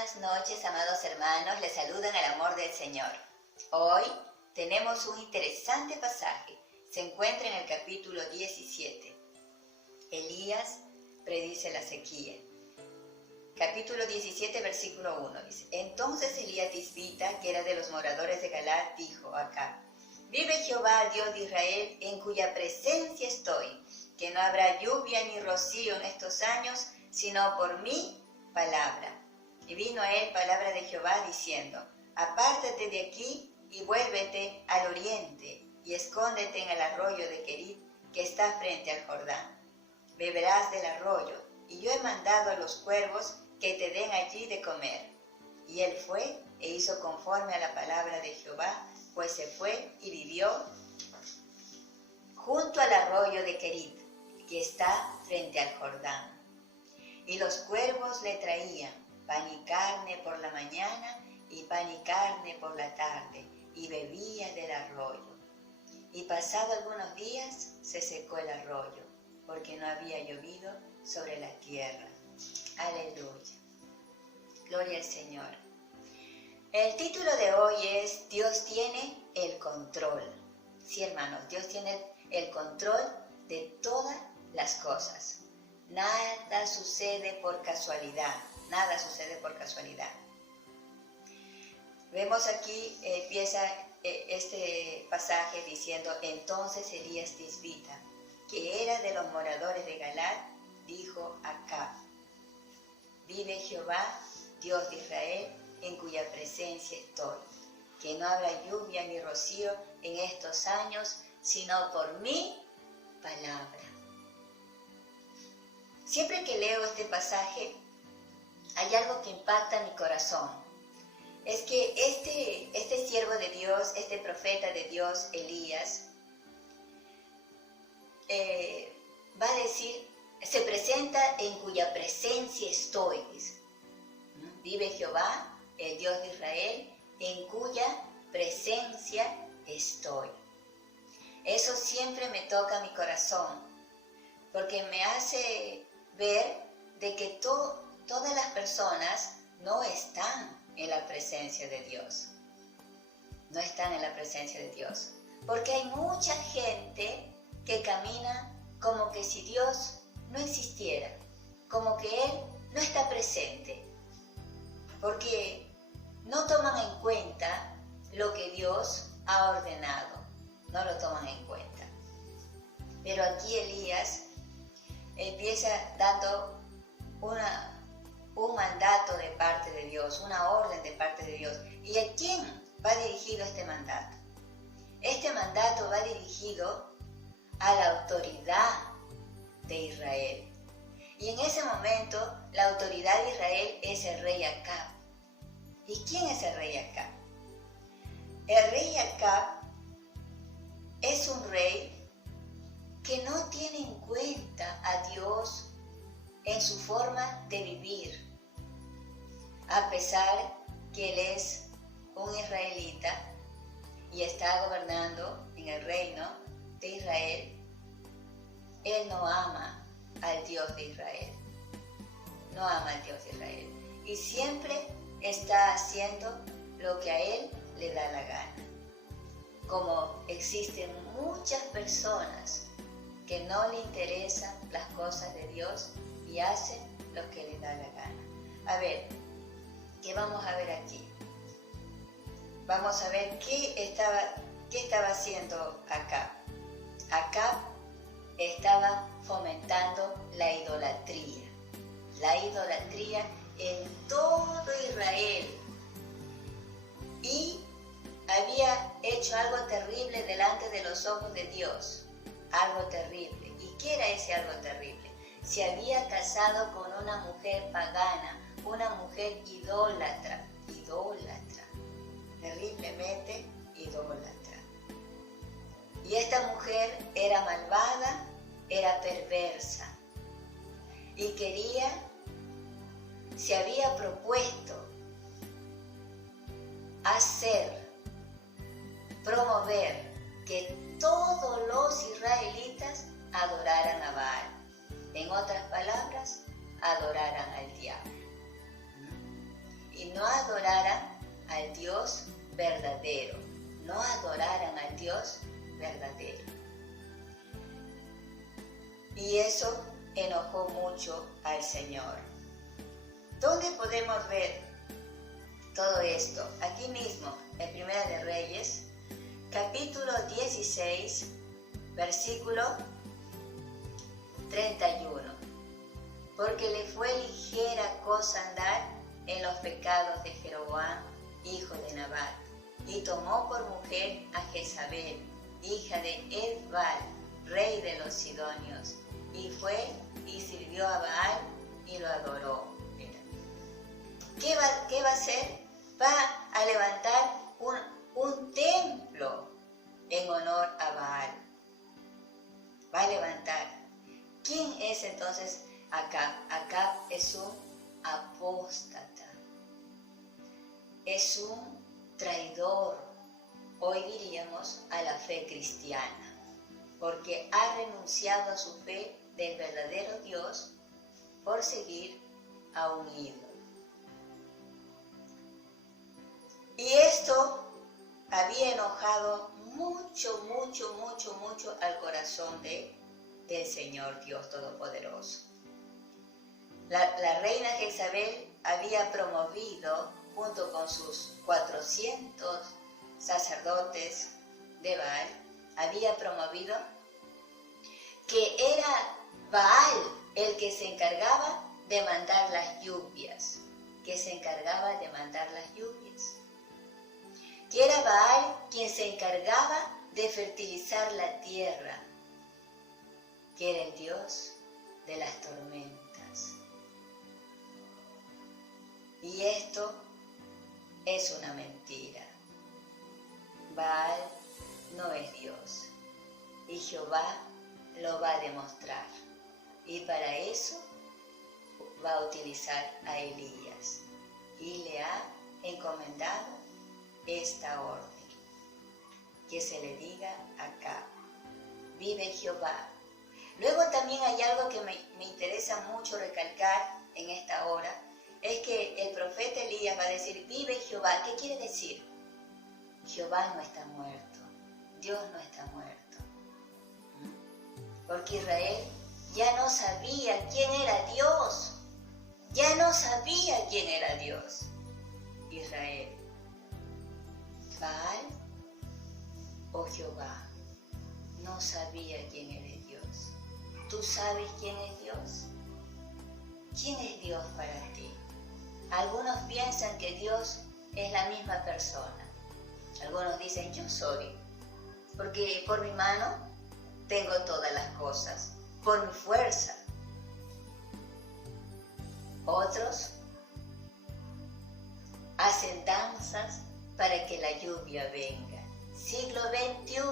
Buenas noches, amados hermanos, les saludan al amor del Señor. Hoy tenemos un interesante pasaje, se encuentra en el capítulo 17. Elías predice la sequía. Capítulo 17, versículo 1 dice: Entonces Elías Tisbita, que era de los moradores de Galaad, dijo a Acab: Vive Jehová, Dios de Israel, en cuya presencia estoy, que no habrá lluvia ni rocío en estos años, sino por mi palabra. Y vino a él palabra de Jehová diciendo: Apártate de aquí y vuélvete al oriente, y escóndete en el arroyo de Querit, que está frente al Jordán. Beberás del arroyo, y yo he mandado a los cuervos que te den allí de comer. Y él fue e hizo conforme a la palabra de Jehová, pues se fue y vivió junto al arroyo de Querit, que está frente al Jordán. Y los cuervos le traían pan y carne por la mañana y pan y carne por la tarde, y bebía del arroyo. Y pasado algunos días se secó el arroyo, porque no había llovido sobre la tierra. Aleluya. Gloria al Señor. El título de hoy es: Dios tiene el control. Sí, hermanos, Dios tiene el control de todas las cosas. Nada sucede por casualidad. Nada sucede por casualidad. Vemos aquí, empieza este pasaje diciendo: Entonces Elías Tisbita, que era de los moradores de Galaad, dijo a Acab: Vive Jehová, Dios de Israel, en cuya presencia estoy, que no habrá lluvia ni rocío en estos años, sino por mi palabra. Siempre que leo este pasaje, hay algo que impacta mi corazón. Es que este siervo de Dios, este profeta de Dios, Elías, va a decir, se presenta en cuya presencia estoy. Dice. Vive Jehová, el Dios de Israel, en cuya presencia estoy. Eso siempre me toca mi corazón, porque me hace ver de que todas las personas no están en la presencia de Dios. No están en la presencia de Dios. Porque hay mucha gente que camina como que si Dios no existiera, como que Él no está presente. Porque no toman en cuenta lo que Dios ha ordenado. No lo toman en cuenta. Pero aquí Elías empieza dando un mandato de parte de Dios, una orden de parte de Dios. ¿Y a quién va dirigido este mandato? Este mandato va dirigido a la autoridad de Israel. Y en ese momento, la autoridad de Israel es el rey Acab. ¿Y quién es el rey Acab? El rey Acab es un rey que no tiene en cuenta a Dios en su forma de vivir, a pesar que él es un israelita y está gobernando en el reino de Israel. Él no ama al Dios de Israel, no ama al Dios de Israel, y siempre está haciendo lo que a él le da la gana. Como existen muchas personas que no le interesan las cosas de Dios y hacen lo que le da la gana. A ver, ¿qué vamos a ver aquí? Vamos a ver qué estaba haciendo Acab. Acab estaba fomentando la idolatría. La idolatría en todo Israel. Y había hecho algo terrible delante de los ojos de Dios. Algo terrible. ¿Y qué era ese algo terrible? Se había casado con una mujer pagana, una mujer idólatra, terriblemente idólatra. Y esta mujer era malvada, era perversa, y se había propuesto promover que todos los israelitas adoraran a Baal. En otras palabras, adoraran al diablo. y no adoraran al Dios verdadero. No adoraran al Dios verdadero. Y eso enojó mucho al Señor. ¿Dónde podemos ver todo esto? Aquí mismo, en Primera de Reyes, capítulo 16, versículo 31. Porque le fue ligera cosa andar en los pecados de Jeroboam, hijo de Nabat, y tomó por mujer a Jezabel, hija de Edbaal, rey de los sidonios, y fue y sirvió a Baal y lo adoró. ¿Qué va a hacer? Va a levantar un templo en honor a Baal. Va a levantar. ¿Quién es entonces Acab? Acab es un apóstata. Es un traidor, hoy diríamos, a la fe cristiana, porque ha renunciado a su fe del verdadero Dios por seguir a un ídolo. Y esto había enojado mucho al corazón del Señor Dios Todopoderoso. La reina Jezabel había promovido, junto con sus 400 sacerdotes de Baal, había promovido que era Baal el que se encargaba de mandar las lluvias, que era Baal quien se encargaba de fertilizar la tierra, que era el Dios de las tormentas. Y esto es una mentira. Baal no es Dios, y Jehová lo va a demostrar. Y para eso va a utilizar a Elías, y le ha encomendado esta orden, que se le diga acá: vive Jehová. Luego también hay algo que me interesa mucho recalcar en esta hora, es que el profeta Elías va a decir: vive Jehová. ¿Qué quiere decir? Jehová no está muerto, Dios no está muerto, porque Israel ya no sabía quién era Dios, Israel. Baal o Jehová, no sabía quién era Dios. ¿Tú sabes quién es Dios? ¿Quién es Dios para ti? Algunos piensan que Dios es la misma persona. Algunos dicen: yo soy, porque por mi mano tengo todas las cosas, por mi fuerza. Otros hacen danzas para que la lluvia venga. Siglo XXI,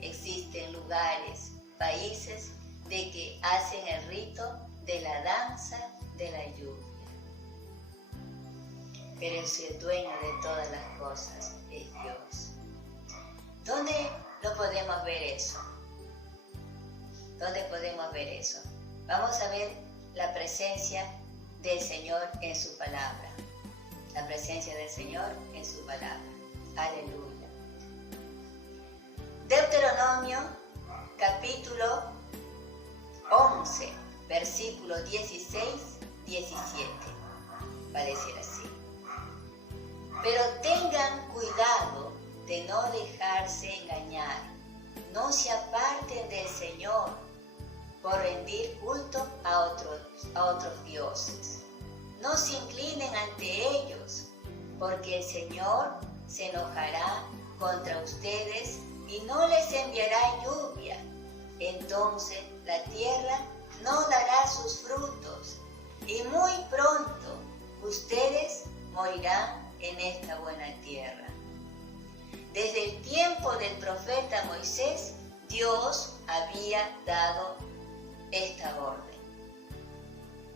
existen lugares, países de que hacen el rito de la danza de la lluvia. Pero si el dueño de todas las cosas es Dios. ¿Dónde lo podemos ver eso? ¿Dónde podemos ver eso? Vamos a ver la presencia del Señor en su palabra. La presencia del Señor en su palabra. Aleluya. Deuteronomio, capítulo 11, versículo 16, 17. Va a decir así: pero tengan cuidado de no dejarse engañar, no se aparten del Señor por rendir culto a otros dioses. No se inclinen ante ellos, porque el Señor se enojará contra ustedes y no les enviará lluvia. Entonces la tierra no dará sus frutos, y muy pronto ustedes morirán en esta buena tierra. Desde el tiempo del profeta Moisés, Dios había dado esta orden,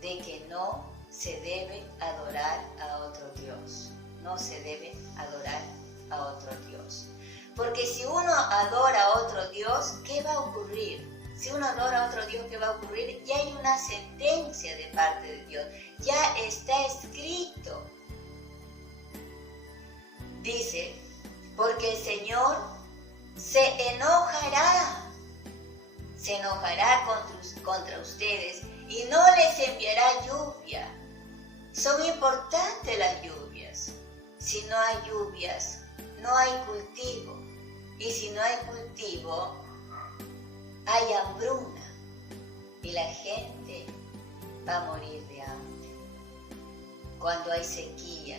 de que no se debe adorar a otro Dios. No se debe adorar a otro Dios. Porque si uno adora a otro Dios, ¿qué va a ocurrir? Si uno adora a otro Dios, ¿qué va a ocurrir? Ya hay una sentencia de parte de Dios. Ya está escrito dice, porque el Señor se enojará contra ustedes y no les enviará lluvia. Son importantes las lluvias. Si no hay lluvias, no hay cultivo. Y si no hay cultivo, hay hambruna. Y la gente va a morir de hambre. Cuando hay sequía,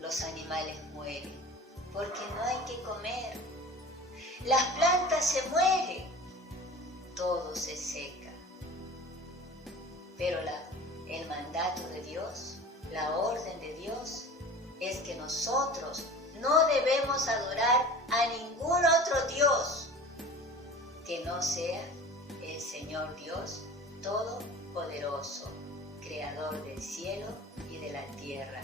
los animales mueren porque no hay que comer. Las plantas se mueren, todo se seca. Pero el mandato de Dios, la orden de Dios, es que nosotros no debemos adorar a ningún otro Dios que no sea el Señor Dios Todopoderoso, Creador del cielo y de la tierra.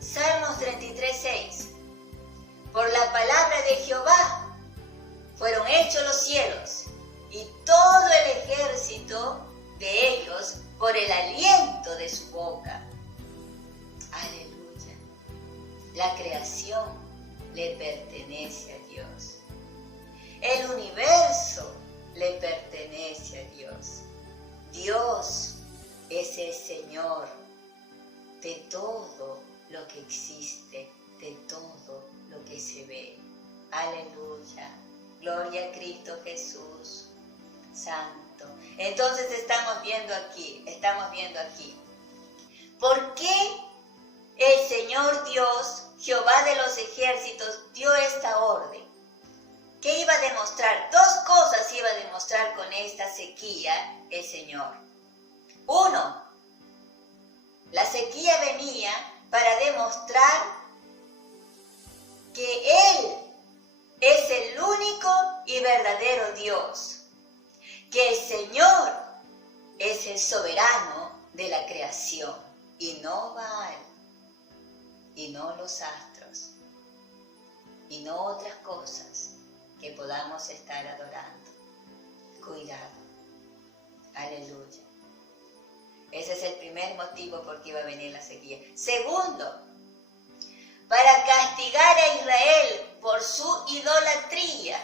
Salmos 33:6. Por la palabra de Jehová fueron hechos los cielos y todo el ejército de ellos por el aliento de su boca. Aleluya. La creación le pertenece a Dios. El universo le pertenece a Dios. Dios es el Señor de todo lo que existe, de todo lo que se ve. Aleluya. Gloria a Cristo Jesús, Santo. Entonces estamos viendo aquí. ¿Por qué el Señor Dios, Jehová de los ejércitos, dio esta orden? ¿Qué iba a demostrar? Dos cosas iba a demostrar con esta sequía el Señor. Uno, la sequía venía para demostrar que Él es el único y verdadero Dios, que el Señor es el soberano de la creación y no Baal, y no los astros, y no otras cosas que podamos estar adorando. Cuidado. Aleluya. Ese es el primer motivo por qué iba a venir la sequía. Segundo, para castigar a Israel por su idolatría.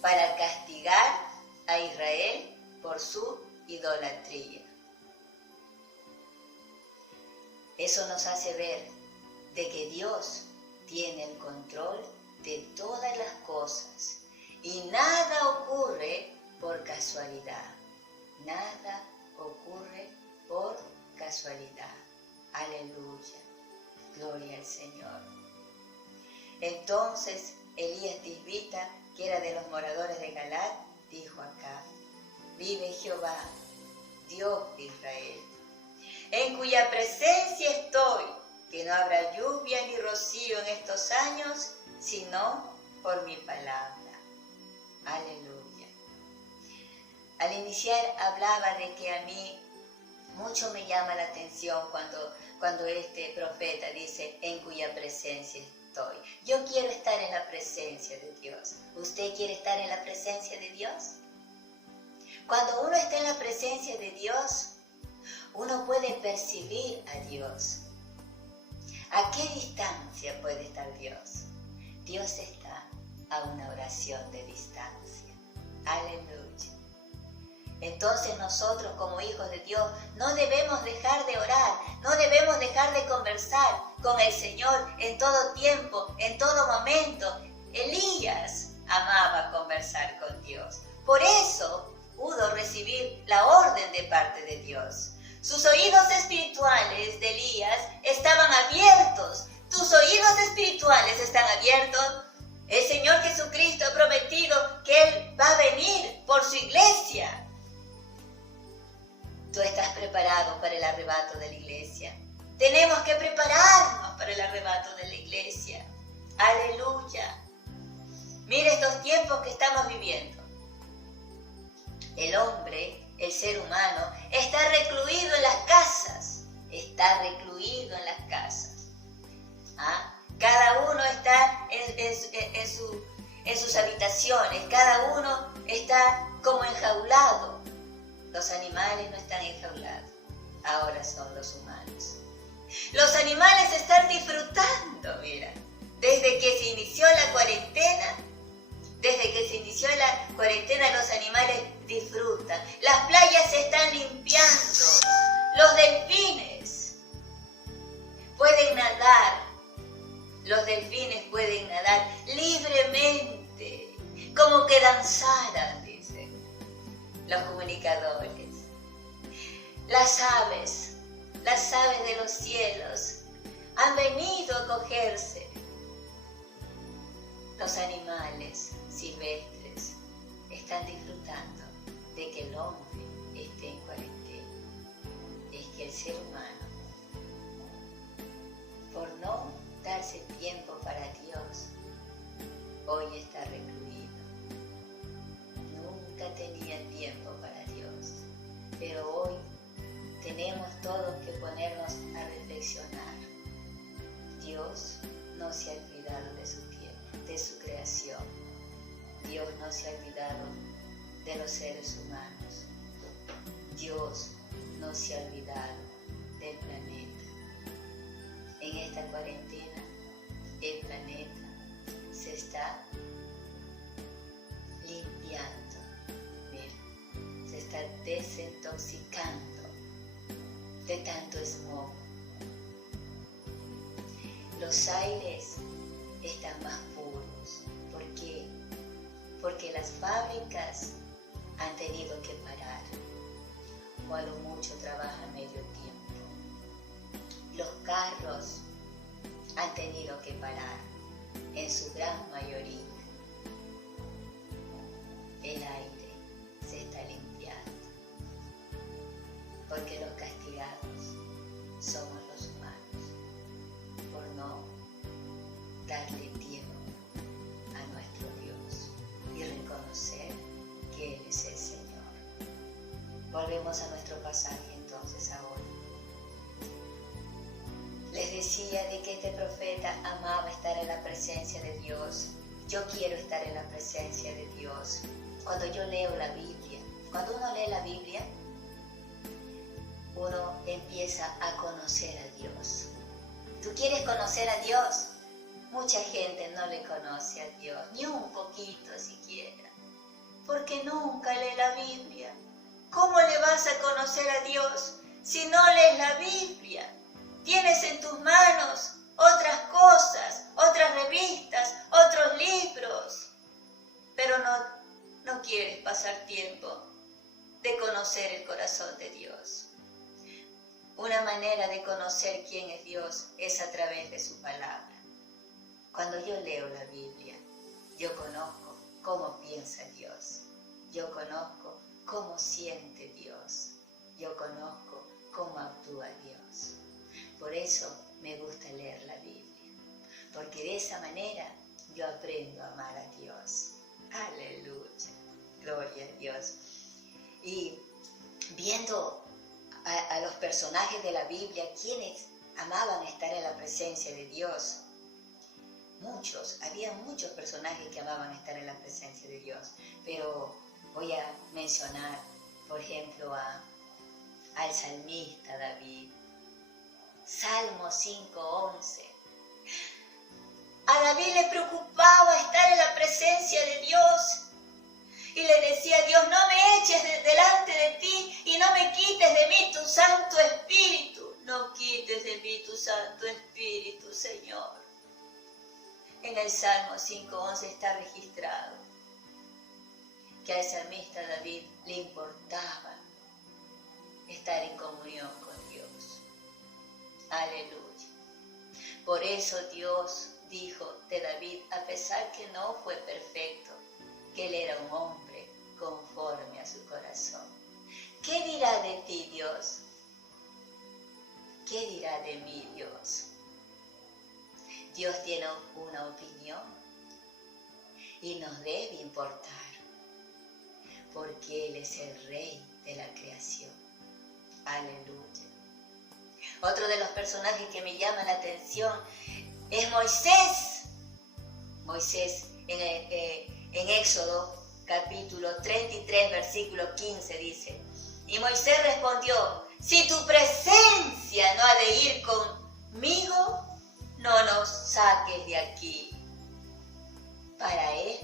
Para castigar a Israel por su idolatría. Eso nos hace ver de que Dios tiene el control de todas las cosas y nada ocurre por casualidad. Nada ocurre por casualidad. Aleluya. Gloria al Señor. Entonces Elías Tisbita, que era de los moradores de Galaad, dijo acá: vive Jehová, Dios de Israel, en cuya presencia estoy, que no habrá lluvia ni rocío en estos años, sino por mi palabra. Aleluya. Al iniciar hablaba de que a mí mucho me llama la atención cuando este profeta dice, en cuya presencia estoy. Yo quiero estar en la presencia de Dios. ¿Usted quiere estar en la presencia de Dios? Cuando uno está en la presencia de Dios, uno puede percibir a Dios. ¿A qué distancia puede estar Dios? Dios está a una oración de distancia. Aleluya. Entonces nosotros como hijos de Dios no debemos dejar de orar, no debemos dejar de conversar con el Señor en todo tiempo, en todo momento. Elías amaba conversar con Dios. Por eso pudo recibir la orden de parte de Dios. Sus oídos espirituales de Elías estaban abiertos. ¿Tus oídos espirituales están abiertos? El Señor Jesucristo ha prometido que Él va a venir por su iglesia. ¿Tú estás preparado para el arrebato de la iglesia? Tenemos que prepararnos para el arrebato de la iglesia. Aleluya. Mira estos tiempos que estamos viviendo. El hombre, el ser humano, está recluido en las casas. Está recluido en las casas. ¿Ah? Cada uno está en sus habitaciones. Cada uno está como enjaulado. Los animales no están enjaulados. Ahora son los humanos. Los animales están disfrutando, mira, Desde que se inició la cuarentena, los animales disfrutan. Las playas se están limpiando. Los delfines pueden nadar. Los delfines pueden nadar libremente, como que danzaran, dicen los comunicadores. Las aves de los cielos han venido a acogerse. Los animales silvestres están disfrutando de que el hombre esté en cuarentena. Es que el ser humano, por no darse tiempo para Dios, hoy está recluido. Nunca tenía tiempo para Dios, pero hoy tenemos todos que ponernos a reflexionar. Dios no se ha olvidado de su tiempo, de su creación. Dios no se ha olvidado de los seres humanos. Dios no se ha olvidado del planeta. En esta cuarentena, el planeta se está limpiando. Mira, se está desintoxicando de tanto smog. Los aires están más puros. ¿Por qué? Porque las fábricas han tenido que parar, o a lo mucho trabajan medio tiempo. Los carros han tenido que parar, en su gran mayoría. El aire se está limpiando, porque los castigados somos los humanos, por no darle tiempo a nuestro Dios y reconocer que Él es el Señor. Volvemos a nuestro pasaje entonces ahora. Les decía de que este profeta amaba estar en la presencia de Dios. Yo quiero estar en la presencia de Dios. Cuando yo leo la Biblia, cuando uno lee la Biblia, uno empieza a conocer a Dios. ¿Tú quieres conocer a Dios? Mucha gente no le conoce a Dios, ni un poquito siquiera, porque nunca lee la Biblia. ¿Cómo le vas a conocer a Dios si no lees la Biblia? Tienes en tus manos otras cosas, otras revistas, otros libros, pero no quieres pasar tiempo de conocer el corazón de Dios. Una manera de conocer quién es Dios es a través de su palabra. Cuando yo leo la Biblia, yo conozco cómo piensa Dios. Yo conozco cómo siente Dios. Yo conozco cómo actúa Dios. Por eso me gusta leer la Biblia, porque de esa manera yo aprendo a amar a Dios. Aleluya, gloria a Dios. Y viendo a los personajes de la Biblia, quienes amaban estar en la presencia de Dios, había muchos personajes que amaban estar en la presencia de Dios, pero voy a mencionar, por ejemplo, al salmista David. Salmo 5:11. A David le preocupaba estar en la presencia de Dios y le decía a Dios: no me eches delante de ti y no me quites de mí tu Santo Espíritu. No quites de mí tu Santo Espíritu, Señor. En el Salmo 5:11 está registrado que al salmista David le importaba estar en comunión con Dios. Aleluya. Por eso Dios dijo de David, a pesar que no fue perfecto, que él era un hombre conforme a su corazón. ¿Qué dirá de ti, Dios? ¿Qué dirá de mí, Dios? Dios tiene una opinión y nos debe importar, porque Él es el Rey de la creación. Aleluya. Otro de los personajes que me llama la atención es Moisés. Moisés en Éxodo capítulo 33, versículo 15 dice: y Moisés respondió: si tu presencia no ha de ir conmigo, no nos saques de aquí. Para él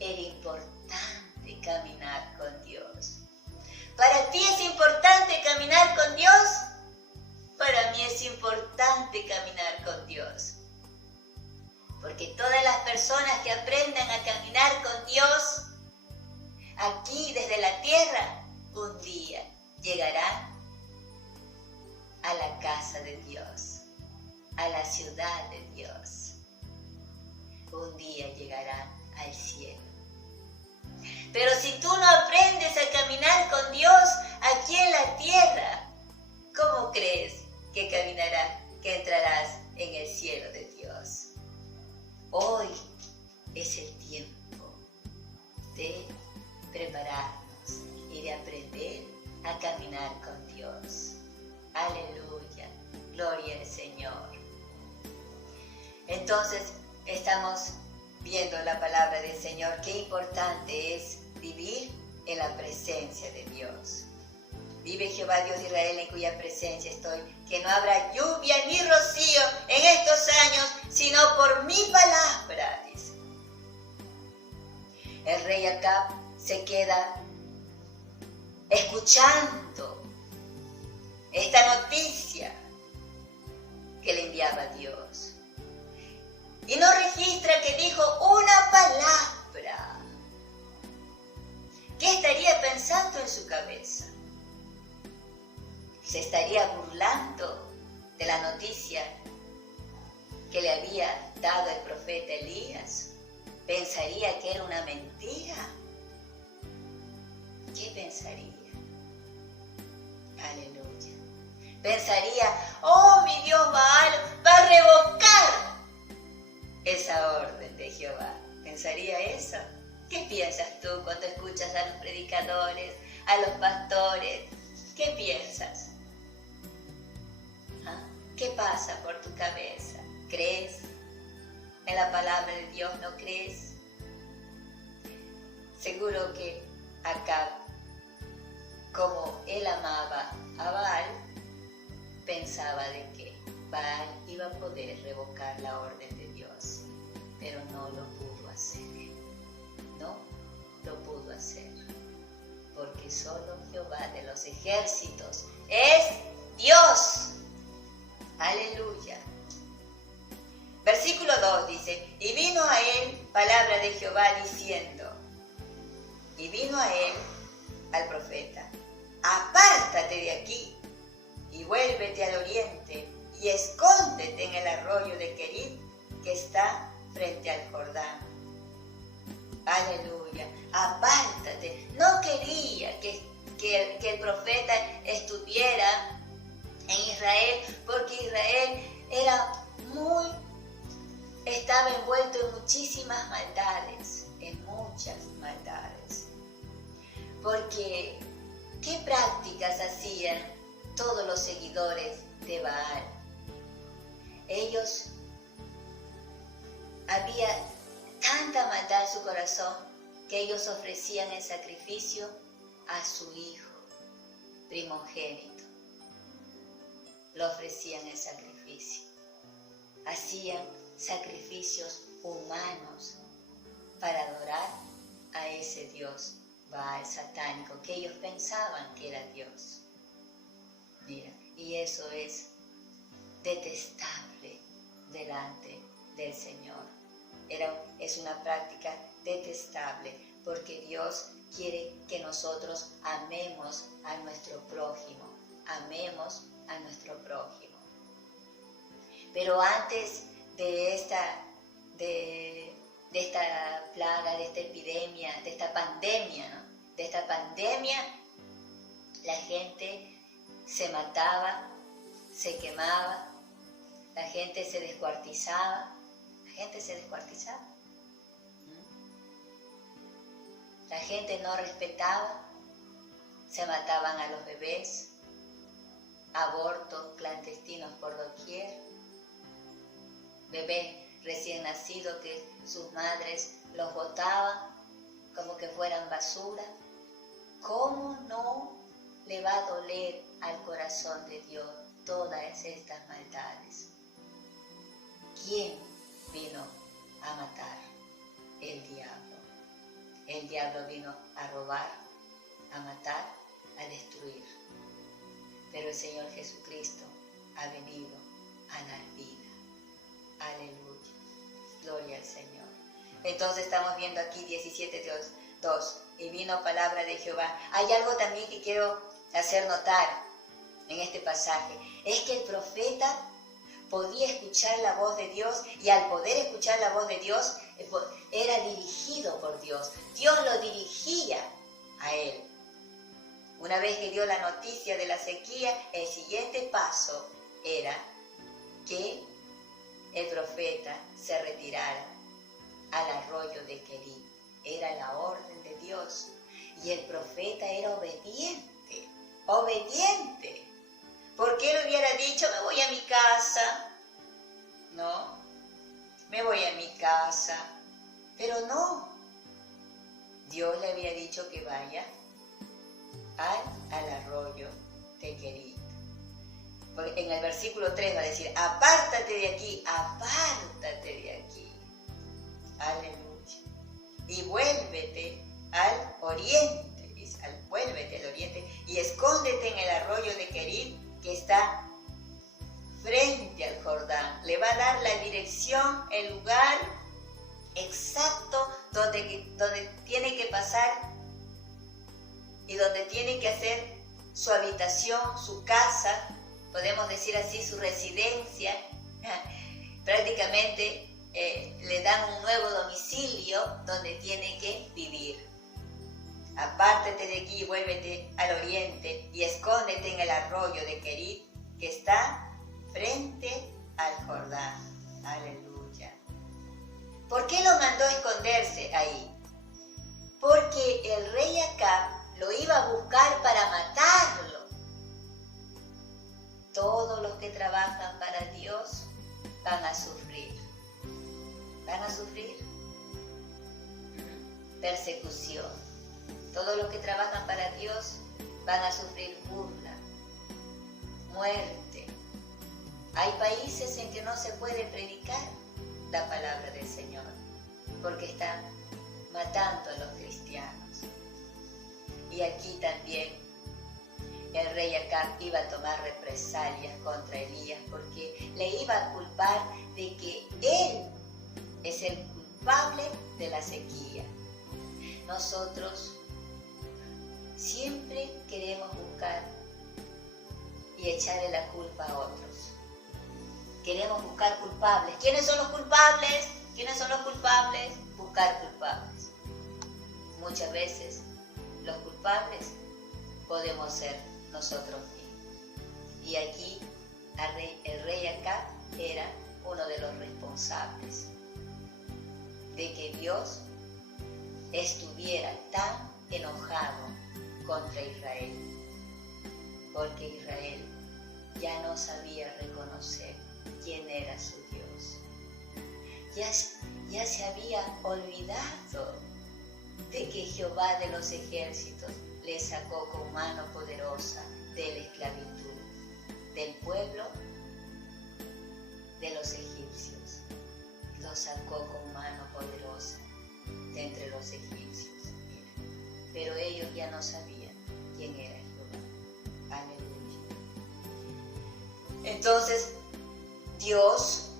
era importante caminar con Dios. ¿Para ti es importante caminar con Dios? Para mí es importante caminar con Dios. Porque todas las personas que aprendan a caminar con Dios, aquí desde la tierra, un día llegarán a la casa de Dios, a la ciudad de Dios. Un día llegarán al cielo. Pero si tú no aprendes a caminar con Dios aquí en la tierra, ¿cómo crees que caminarás, que entrarás en el cielo de Dios? Hoy es el tiempo de prepararnos y de aprender a caminar con Dios. Aleluya, gloria al Señor. Entonces, estamos viendo la palabra del Señor. Qué importante es vivir en la presencia de Dios. Vive Jehová Dios de Israel, en cuya presencia estoy, que no habrá lluvia ni rocío en estos años, sino por mi palabra, dice. El rey Acab se queda escuchando esta noticia que le enviaba Dios. Y no registra que dijo una palabra. ¿Qué estaría pensando en su cabeza? ¿Se estaría burlando de la noticia que le había dado el profeta Elías? ¿Pensaría que era una mentira? ¿Qué pensaría? Aleluya. Pensaría, oh, mi Dios Baal va a revocar esa orden de Jehová. ¿Pensaría eso? ¿Qué piensas tú cuando escuchas a los predicadores, a los pastores? ¿Qué piensas? ¿Ah? ¿Qué pasa por tu cabeza? ¿Crees en la palabra de Dios? ¿No crees? Seguro que Acab, como él amaba a Baal, pensaba de que Baal iba a poder revocar la orden de Dios, pero no lo pudo hacer. No lo pudo hacer, porque solo Jehová de los ejércitos es Dios. Aleluya. Versículo 2 dice, y vino a él palabra de Jehová diciendo, y vino a él, al profeta, apártate de aquí y vuélvete al oriente y escóndete en el arroyo de Querib que está frente al Jordán. Aleluya, apártate. No quería que el profeta estuviera en Israel, porque Israel estaba envuelto en muchísimas maldades, en muchas maldades. Porque, ¿qué prácticas hacían todos los seguidores de Baal? Ellos, había tanta maldad en su corazón que ellos ofrecían el sacrificio a su hijo primogénito. Lo ofrecían el sacrificio. Hacían sacrificios humanos para adorar a ese Dios Baal satánico que ellos pensaban que era Dios. Mira, y eso es detestable delante del Señor. Es una práctica detestable, porque Dios quiere que nosotros amemos a nuestro prójimo. Amemos a nuestro prójimo. Pero antes de esta plaga, de esta epidemia, de esta pandemia, ¿no? De esta pandemia, la gente se mataba, se quemaba, la gente se descuartizaba. La gente no respetaba, se mataban a los bebés, abortos clandestinos por doquier, bebés recién nacidos que sus madres los botaban como que fueran basura. ¿Cómo no le va a doler al corazón de Dios todas estas maldades? ¿quién vino a matar? El diablo. El diablo vino a robar, a matar, a destruir. Pero el Señor Jesucristo ha venido a dar vida. Aleluya. Gloria al Señor. Entonces estamos viendo aquí 17:2. Y vino palabra de Jehová. Hay algo también que quiero hacer notar en este pasaje. Es que el profeta podía escuchar la voz de Dios, y al poder escuchar la voz de Dios, era dirigido por Dios. Dios lo dirigía a él. Una vez que dio la noticia de la sequía, el siguiente paso era que el profeta se retirara al arroyo de Querit. Era la orden de Dios. Y el profeta era obediente. Obediente. Porque él hubiera dicho, me voy a mi casa. No, me voy a mi casa. Pero no. Dios le había dicho que vaya al arroyo de Querit. Porque en el versículo 3 va a decir, apártate de aquí, apártate de aquí. Aleluya. Y vuélvete al oriente, vuélvete al oriente y escóndete en el arroyo de Querit que está frente al Jordán. Le va a dar la dirección, el lugar exacto donde tiene que pasar y donde tiene que hacer su habitación, su casa, podemos decir así, su residencia. Prácticamente le dan un nuevo domicilio donde tiene que vivir. Apártate de aquí y vuélvete al oriente y escóndete en el arroyo de Querit que está frente al Jordán. Aleluya. ¿Por qué lo mandó a esconderse ahí? Porque el rey Acab lo iba a buscar para matarlo. Todos los que trabajan para Dios van a sufrir. ¿Van a sufrir? Persecución. Todos los que trabajan para Dios van a sufrir burla, muerte. Hay países en que no se puede predicar la palabra del Señor porque están matando a los cristianos. Y aquí también el rey Acab iba a tomar represalias contra Elías porque le iba a culpar de que él es el culpable de la sequía. Nosotros siempre queremos buscar y echarle la culpa a otros. Queremos buscar culpables. ¿Quiénes son los culpables? ¿Quiénes son los culpables? Buscar culpables. Muchas veces los culpables podemos ser nosotros mismos. Y aquí el rey Acab era uno de los responsables de que Dios estuviera tan enojado contra Israel, porque Israel ya no sabía reconocer quién era su Dios. Ya se había olvidado de que Jehová de los ejércitos le sacó con mano poderosa de la esclavitud, del pueblo de los egipcios. Lo sacó con mano poderosa de entre los egipcios. Pero ellos ya no sabían quién era Jehová. Aleluya. Entonces, Dios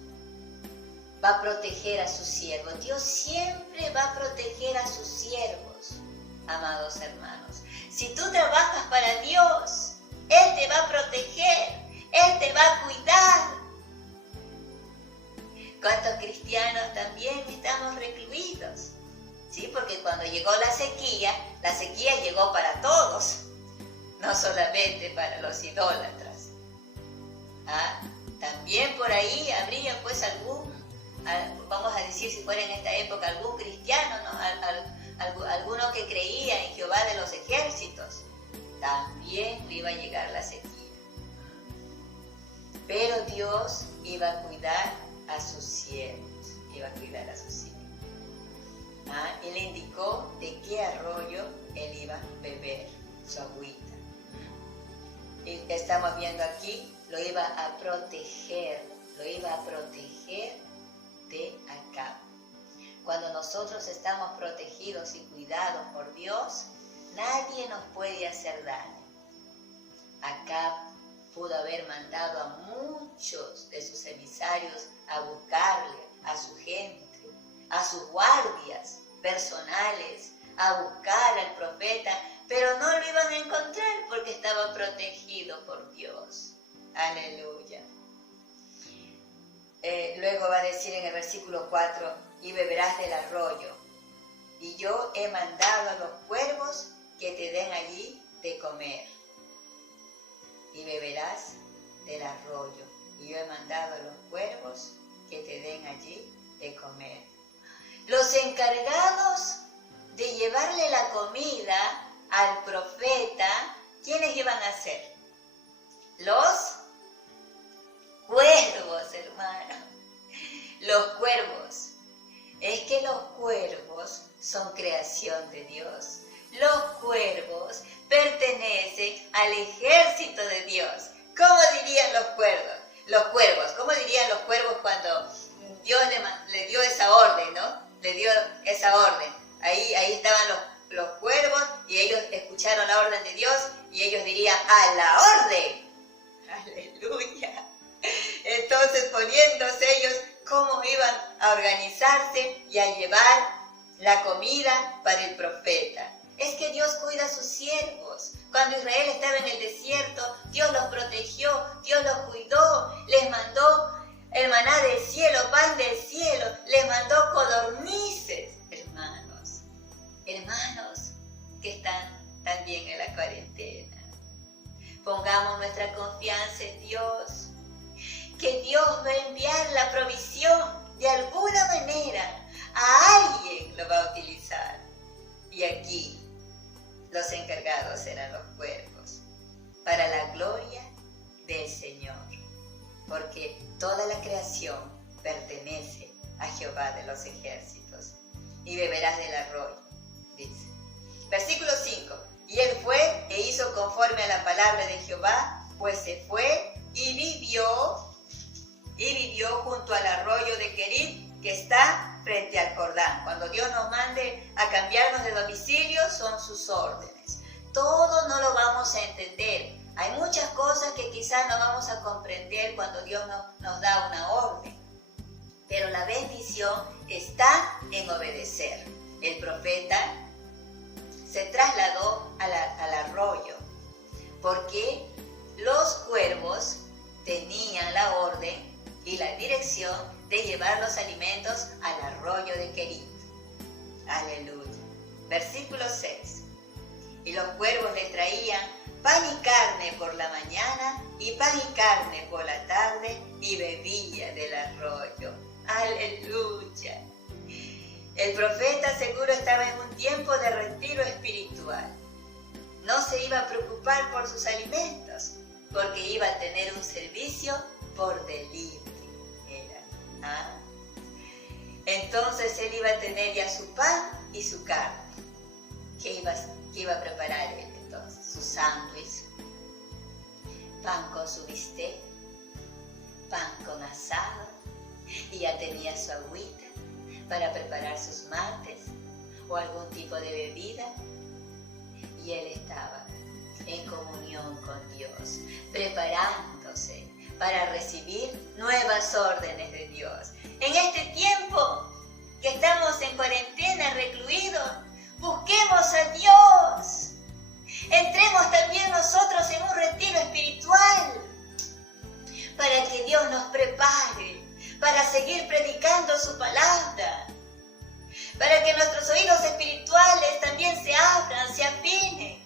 va a proteger a sus siervos. Dios siempre va a proteger a sus siervos, amados hermanos. Si tú trabajas para Dios, Él te va a proteger, Él te va a cuidar. ¿Cuántos cristianos también estamos recluidos? ¿Sí? Porque cuando llegó la sequía llegó para todos, no solamente para los idólatras. También por ahí habría pues vamos a decir si fuera en esta época, algún cristiano, ¿no? Alguno que creía en Jehová de los ejércitos, también le iba a llegar la sequía. Pero Dios iba a cuidar a sus siervos, Él indicó de qué arroyo él iba a beber su agüita. Y estamos viendo aquí, lo iba a proteger de Acab. Cuando nosotros estamos protegidos y cuidados por Dios, nadie nos puede hacer daño. Acab pudo haber mandado a muchos de sus emisarios a buscarle a su gente, a sus guardias personales, a buscar al profeta, pero no lo iban a encontrar porque estaba protegido por Dios. Aleluya. Luego va a decir en el versículo 4, y beberás del arroyo, y yo he mandado a los cuervos que te den allí de comer. Y beberás del arroyo, y yo he mandado a los cuervos que te den allí de comer. Los encargados de llevarle la comida al profeta, ¿quiénes iban a ser? Los cuervos, hermano. Los cuervos. Es que los cuervos son creación de Dios. Los cuervos pertenecen al ejército de Dios. ¿Cómo dirían los cuervos? ¿Cómo dirían los cuervos cuando Dios le dio esa orden, ¿no? Le dio esa orden. Ahí estaban los cuervos y ellos escucharon la orden de Dios y ellos dirían, ¡a la orden! ¡Aleluya! Entonces, poniéndose ellos cómo iban a organizarse y a llevar la comida para el profeta. Es que Dios cuida a sus siervos. Cuando Israel estaba en el desierto, Dios los protegió, Dios los cuidó, les mandó el maná del cielo, pan del cielo, les mandó codornices. Hermanos que están también en la cuarentena. Pongamos nuestra confianza en Dios, que Dios va a enviar la provisión de alguna manera. A alguien lo va a utilizar. Y aquí los encargados serán los cuervos, para la gloria del Señor, porque toda la creación pertenece a Jehová de los ejércitos. Y beberás del arroyo, dice. Versículo 5. Y él fue e hizo conforme a la palabra de Jehová, pues se fue y vivió junto al arroyo de Querit, que está frente al Jordán. Cuando Dios nos mande a cambiarnos de domicilio, son sus órdenes. Todo no lo vamos a entender. Hay muchas cosas que quizás no vamos a comprender cuando Dios nos da una orden. Pero la bendición está en obedecer. El profeta se trasladó al arroyo porque los cuervos tenían la orden y la dirección de llevar los alimentos al arroyo de Querit. Aleluya. Versículo 6. Y los cuervos le traían pan y carne por la mañana y pan y carne por la tarde y bebía del arroyo. Aleluya. El profeta seguro estaba en un tiempo de retiro espiritual. No se iba a preocupar por sus alimentos porque iba a tener un servicio por delivery. Entonces él iba a tener ya su pan y su carne. ¿Qué iba a preparar él entonces? Su sándwich, pan con su bistec, pan con asado, y ya tenía su agüita para preparar sus mates o algún tipo de bebida. Y él estaba en comunión con Dios, preparándose para recibir nuevas órdenes de Dios. En este tiempo que estamos en cuarentena, recluidos, busquemos a Dios. Entremos también nosotros en un retiro espiritual para que Dios nos prepare para seguir predicando su palabra, para que nuestros oídos espirituales también se abran, se afinen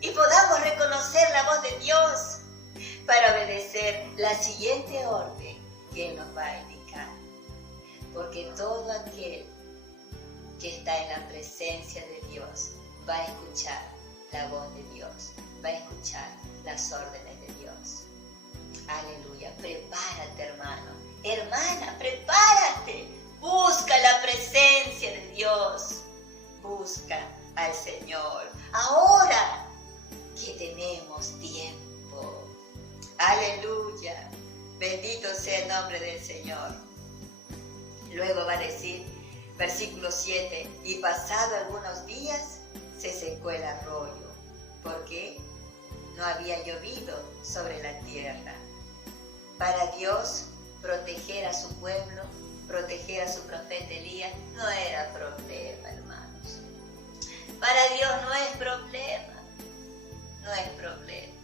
y podamos reconocer la voz de Dios para obedecer la siguiente orden que Él nos va a indicar. Porque todo aquel que está en la presencia de Dios va a escuchar la voz de Dios, va a escuchar las órdenes de Dios. Aleluya. Prepárate, hermano. Hermana, prepárate. Busca la presencia de Dios. Busca al Señor. Ahora que tenemos tiempo. Aleluya. Bendito sea el nombre del Señor. Luego va a decir, versículo 7, y pasado algunos días se secó el arroyo, porque no había llovido sobre la tierra. Para Dios, proteger a su pueblo, proteger a su profeta Elías, no era problema, hermanos. Para Dios no es problema, no es problema.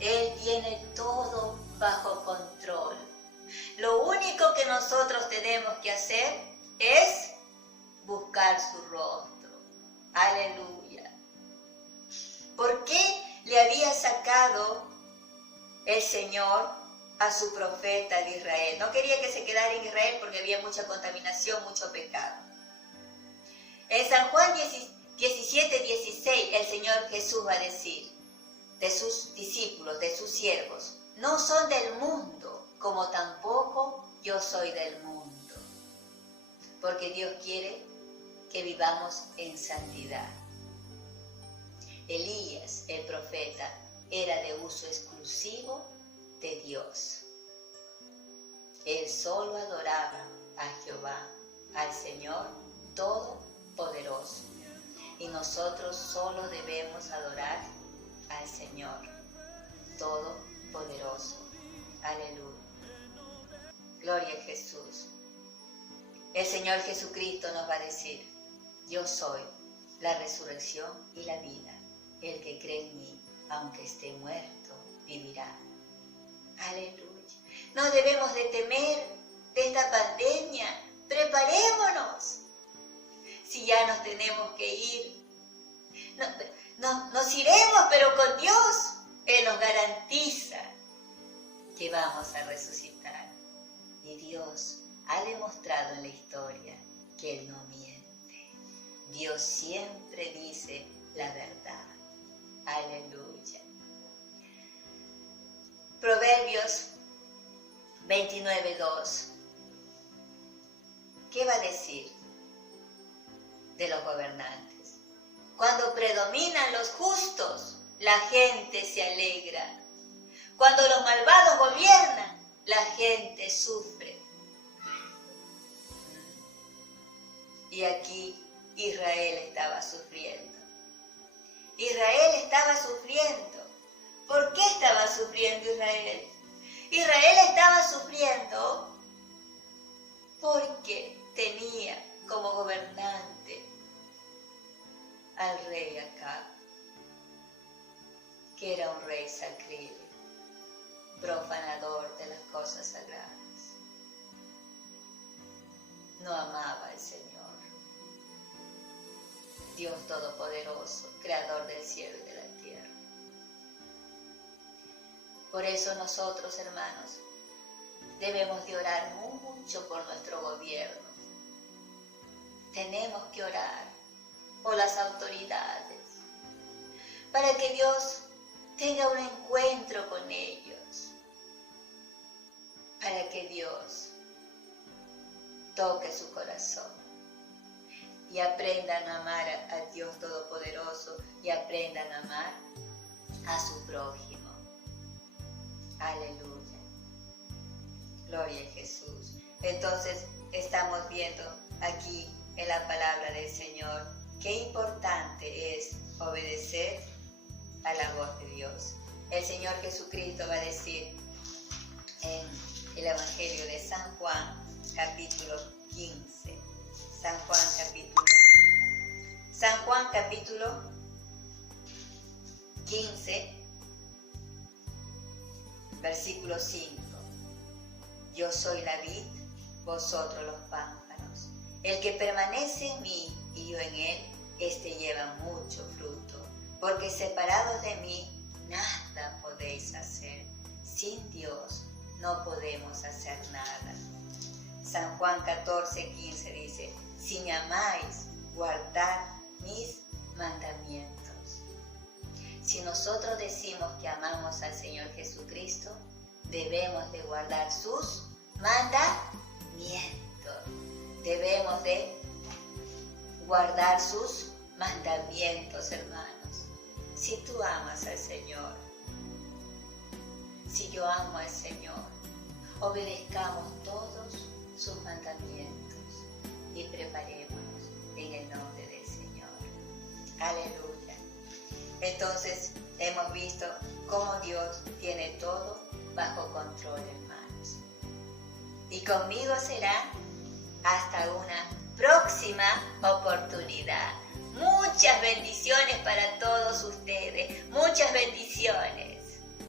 Él tiene todo bajo control. Lo único que nosotros tenemos que hacer es buscar su rostro. Aleluya. ¿Por qué le había sacado el Señor a su profeta de Israel? No quería que se quedara en Israel porque había mucha contaminación, mucho pecado. En San Juan 17:16 el Señor Jesús va a decir de sus discípulos, de sus siervos, no son del mundo, como tampoco yo soy del mundo. Porque Dios quiere que vivamos en santidad. Elías, el profeta, era de uso exclusivo de Dios. Él solo adoraba a Jehová, al Señor Todopoderoso. Y nosotros solo debemos adorar al Señor Todopoderoso. Aleluya. Gloria a Jesús. El Señor Jesucristo nos va a decir, yo soy la resurrección y la vida. El que cree en mí, aunque esté muerto, vivirá. Aleluya. No debemos de temer de esta pandemia. Preparémonos. Si ya nos tenemos que ir, nos iremos, pero con Dios. Él nos garantiza que vamos a resucitar. Y Dios ha demostrado en la historia que Él no miente. Dios siempre dice la verdad. Aleluya. Proverbios 29:2. ¿Qué va a decir de los gobernantes? Cuando predominan los justos, la gente se alegra. Cuando los malvados gobiernan, la gente sufre. Y aquí Israel estaba sufriendo. Israel estaba sufriendo. ¿Por qué estaba sufriendo Israel? Israel estaba sufriendo porque tenía como gobernante al rey Acab, que era un rey sacrílego, profanador de las cosas sagradas. No amaba al Señor, Dios Todopoderoso, Creador del cielo y de la tierra. Por eso nosotros, hermanos, debemos de orar mucho por nuestro gobierno. Tenemos que orar por las autoridades, para que Dios tenga un encuentro con ellos, para que Dios toque su corazón y aprendan a amar a Dios Todopoderoso y aprendan a amar a su prójimo. Aleluya. Gloria a Jesús. Entonces estamos viendo aquí en la palabra del Señor qué importante es obedecer a la voz de Dios. El Señor Jesucristo va a decir en el Evangelio de San Juan, capítulo 15. San Juan capítulo 15, versículo 5. Yo soy la vid, vosotros los pámpanos. El que permanece en mí y yo en él, éste lleva mucho fruto, porque separados de mí nada podéis hacer. Sin Dios no podemos hacer nada. San Juan 14:15 dice, si me amáis, guardad mis mandamientos. Si nosotros decimos que amamos al Señor Jesucristo, debemos de guardar sus mandamientos. Debemos de guardar sus mandamientos, hermanos. Si tú amas al Señor, si yo amo al Señor, obedezcamos todos sus mandamientos y preparémonos en el nombre del Señor. Aleluya. Entonces hemos visto cómo Dios tiene todo bajo control, hermanos. Y conmigo será hasta una próxima oportunidad. Muchas bendiciones para todos ustedes. Muchas bendiciones.